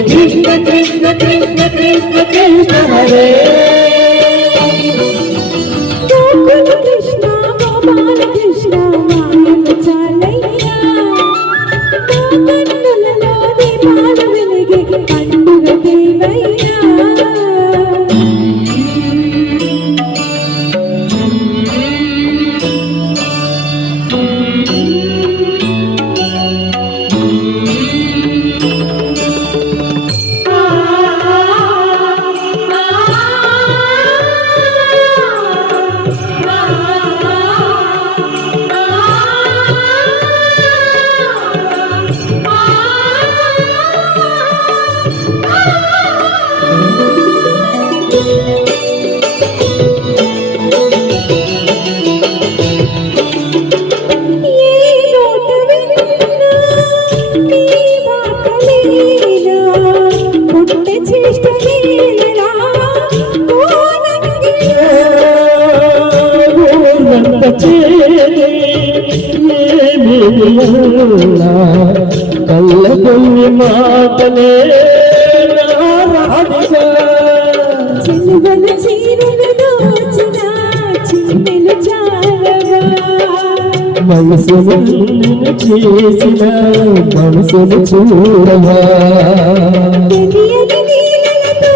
कृष्ण कृष्ण कृष्ण कृष्ण कृष्ण हरे गोकुल कृष्ण गोपाल कृष्ण मायनु चालయ్యా కన్నులలో దీపాలు వెలిగే పండుగ దేవయ్యా కళ్ళ కొన్ని మాటలే చిలువలు చీరలు దోచిన చిన్నెలు చాలవా మనసును చేసిన మనసును చూడవా తెలియని నీలతో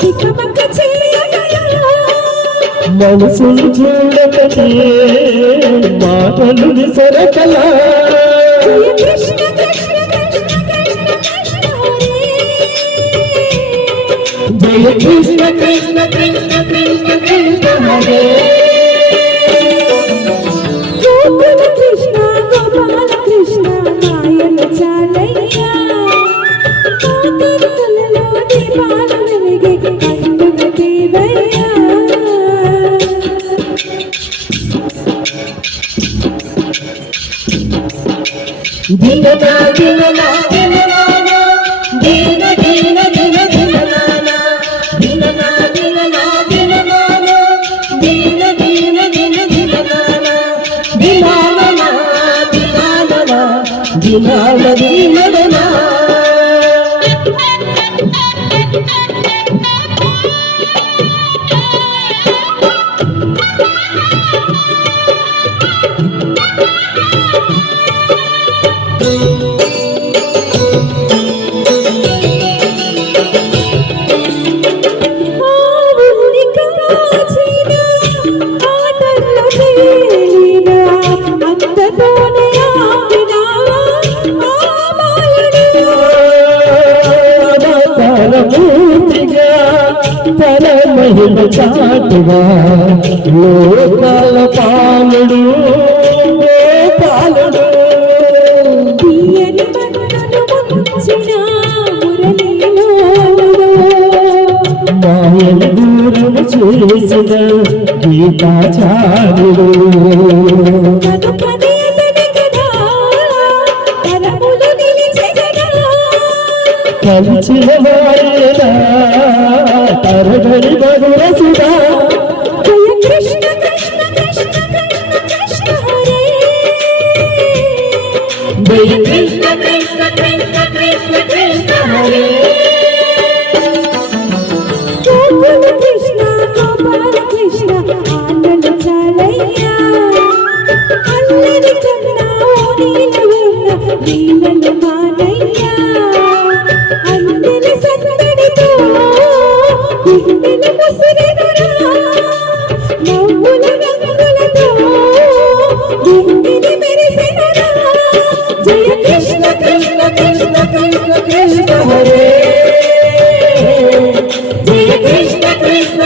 తికమక చేయగలవా మనసును చూడకనే మాటలు విసరకలా కృష్ణ కృష్ణ కృష్ణ కృష్ణ కృష్ణ హరే జయ కృష్ణ కృష్ణ కృష్ణ కృష్ణ కృష్ణ హరే గోకుల కృష్ణ గోపాల కృష్ణ మాయను చాలయ్యా కన్నులలో దీపాలు వెలిగే పండుగ దేవయ్యా దిననా దిననా దిననా దిన దిన దిన దిననా దిననా దిననా దిననా దిన దిన దిన దిననా దినాలనా దినాలనా దినాల దిననా మహిమ చాటుగా లోకాల పాలుడు పాలుడు తీయని మన్నను ముంచిన మురళీలోలుడు మాయను దూరము చేసిన గీతాచార్యుడు కనుకనే అతని కదా తరములు నిలిచెగదా కలిచిన వారేనా తరగని మధుర సుధా జయ కృష్ణ కృష్ణ కృష్ణ కృష్ణ కృష్ణ హరే జయ కృష్ణ కృష్ణ కృష్ణ కృష్ణ కృష్ణ హరే గోకుల కృష్ణ గోపాల కృష్ణ ఆనలు చాలయ్యా అల్లరి కన్నా ఓనీలు ఉన్న దీనలు మానయ్యా అందరి సందడితో గుండెలు ముసిరెనురా నవ్వుల రంగులతో గుండెని మెరిసెనురా జయ కృష్ణ కృష్ణ కృష్ణ కృష్ణ కృష్ణ హరే జయ కృష్ణ కృష్ణ